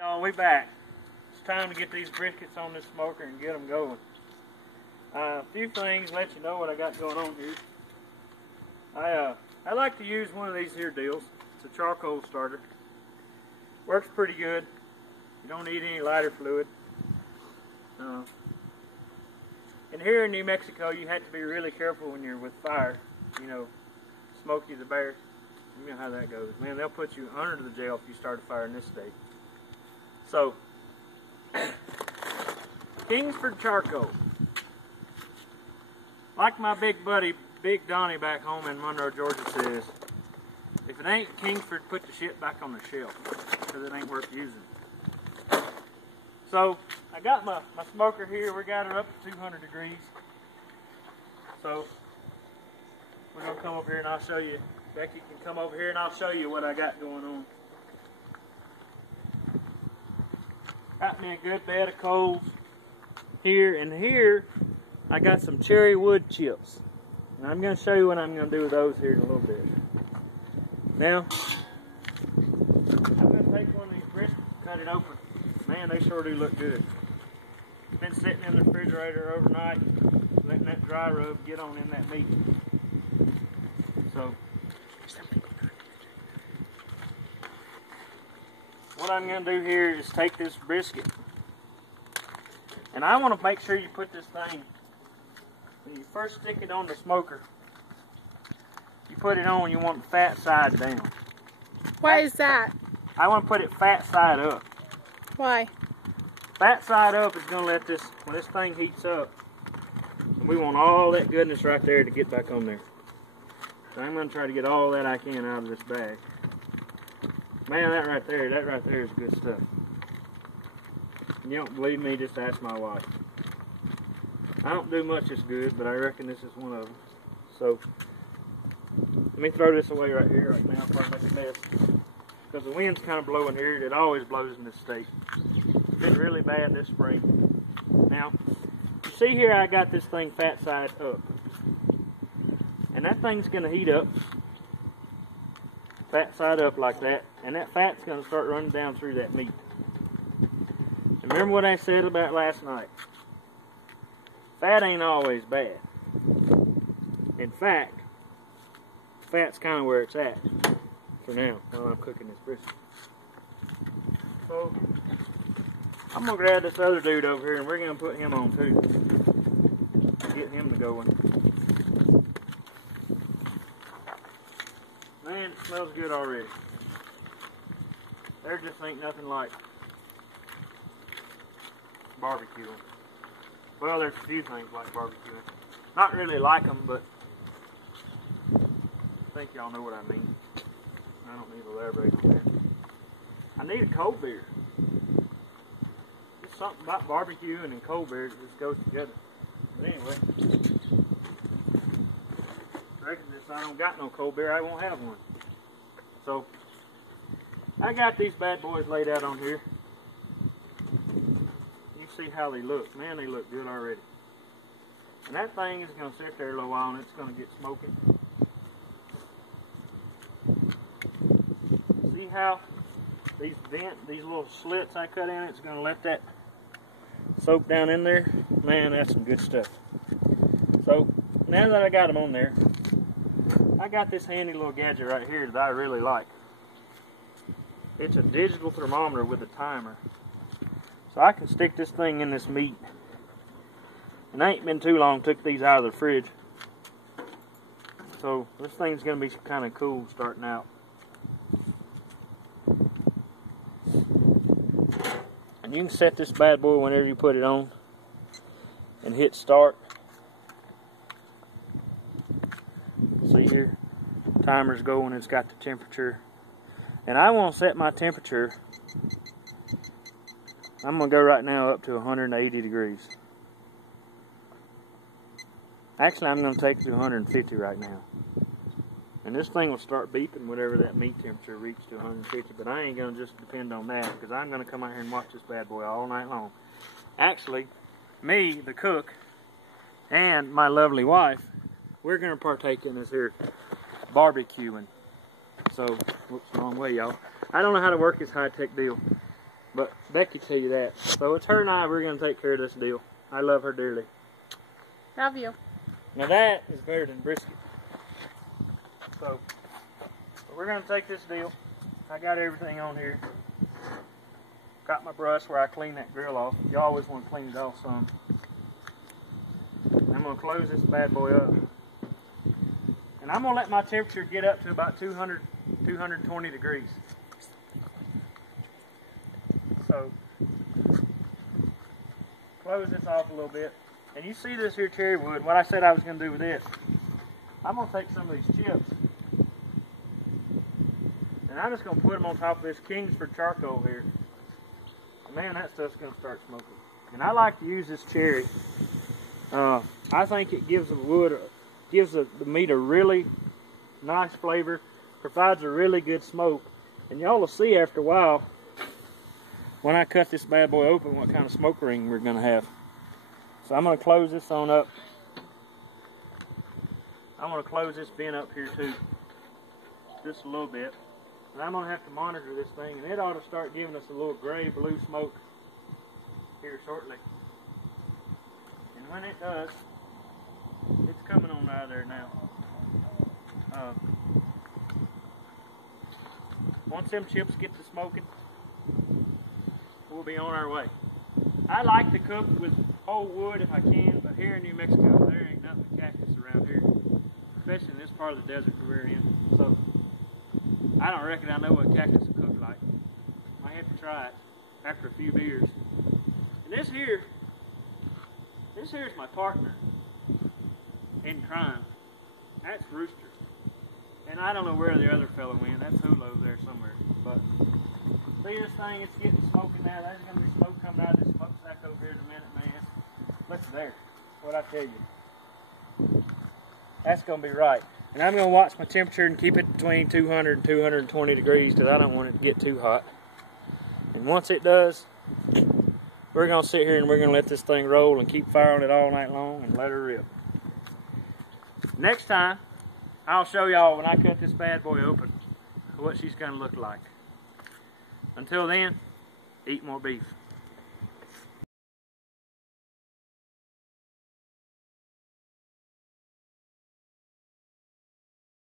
Y'all, we back. It's time to get these briskets on this smoker and get them going. A few things, let you know what I got going on here. I like to use one of these here deals. It's a charcoal starter. Works pretty good. You don't need any lighter fluid. And here in New Mexico, you have to be really careful when you're with fire. You know, Smokey the Bear. You know how that goes. Man, they'll put you under the jail if you start a fire in this state. So, Kingsford charcoal. Like my big buddy, Big Donnie back home in Monroe, Georgia says, if it ain't Kingsford, put the shit back on the shelf, because it ain't worth using. So, I got my smoker here. We got her up to 200 degrees. So, we're going to come over here and I'll show you. Becky can come over here and I'll show you what I got going on. Got me a good bed of coals here, and here I got some cherry wood chips. And I'm going to show you what I'm going to do with those here in a little bit. Now, I'm going to take one of these briskets and cut it open. Man, they sure do look good. It's been sitting in the refrigerator overnight, letting that dry rub get on in that meat. So, what I'm going to do here is take this brisket, and I want to make sure you put this thing, when you first stick it on the smoker, you put it on, you want the fat side down. Why is that? I want to put it fat side up. Why? Fat side up is going to let this, when this thing heats up, we want all that goodness right there to get back on there. So I'm going to try to get all that I can out of this bag. Man, that right there is good stuff. And you don't believe me, just ask my wife. I don't do much as good, but I reckon this is one of them. So, let me throw this away right here right now before I make a mess. Because the wind's kind of blowing here. It always blows in this state. It's been really bad this spring. Now, you see here I got this thing fat side up. And that thing's going to heat up. Fat side up like that. And that fat's going to start running down through that meat. And remember what I said about last night. Fat ain't always bad. In fact, fat's kind of where it's at for now while I'm cooking this brisket. So, I'm going to grab this other dude over here and we're going to put him on too. Get him to going. Man, it smells good already. There just ain't nothing like barbecuing. Well, there's a few things like barbecuing. Not really like them, but I think y'all know what I mean. I don't need a layer break on that. I need a cold beer. There's something about barbecuing and cold beer that just goes together. But anyway, I reckon if I don't got no cold beer, I won't have one. So, I got these bad boys laid out on here. You see how they look. Man, they look good already. And that thing is going to sit there a little while and it's going to get smoking. See how these little slits I cut in, it's going to let that soak down in there. Man, that's some good stuff. So, now that I got them on there, I got this handy little gadget right here that I really like. It's a digital thermometer with a timer. So I can stick this thing in this meat. And I ain't been too long, took these out of the fridge. So this thing's going to be kind of cool starting out. And you can set this bad boy whenever you put it on. And hit start. See here, timer's going, it's got the temperature. And I want to set my temperature, I'm going to go right now up to 180 degrees. Actually, I'm going to take it to 150 right now. And this thing will start beeping whenever that meat temperature reaches to 150, but I ain't going to just depend on that, because I'm going to come out here and watch this bad boy all night long. Actually, me, the cook, and my lovely wife, we're going to partake in this here barbecuing. So, whoops, wrong way, y'all. I don't know how to work this high-tech deal. But Becky tell you that. So it's her and I, we're going to take care of this deal. I love her dearly. Love you. Now that is better than brisket. So we're going to take this deal. I got everything on here. Got my brush where I clean that grill off. You always want to clean it off some. I'm going to close this bad boy up. And I'm going to let my temperature get up to about 200, 220 degrees. So, close this off a little bit. And you see this here cherry wood, what I said I was going to do with this. I'm going to take some of these chips. And I'm just going to put them on top of this Kingsford charcoal here. And man, that stuff's going to start smoking. And I like to use this cherry. I think it gives the wood, gives the meat a really nice flavor, provides a really good smoke. And y'all will see after a while, when I cut this bad boy open, what kind of smoke ring we're going to have. So I'm going to close this on up. I'm going to close this vent up here too, just a little bit. And I'm going to have to monitor this thing, and it ought to start giving us a little gray-blue smoke here shortly. And when it does, it's coming on out of there now. Once them chips get to smoking, we'll be on our way. I like to cook with whole wood if I can, but here in New Mexico, there ain't nothing but cactus around here, especially in this part of the desert that we're in. So I don't reckon I know what cactus will cook like. I have to try it after a few beers. And this here is my partner in crime. That's Rooster. And I don't know where the other fellow went. That's Hulu over there somewhere. But see this thing, it's getting smoking now. There's going to be smoke coming out of this smokestack over here in a minute, man. Listen there. What I tell you. That's going to be right. And I'm going to watch my temperature and keep it between 200 and 220 degrees because I don't want it to get too hot. And once it does, we're going to sit here and we're going to let this thing roll and keep firing it all night long and let her rip. Next time, I'll show y'all when I cut this bad boy open what she's going to look like. Until then, eat more beef.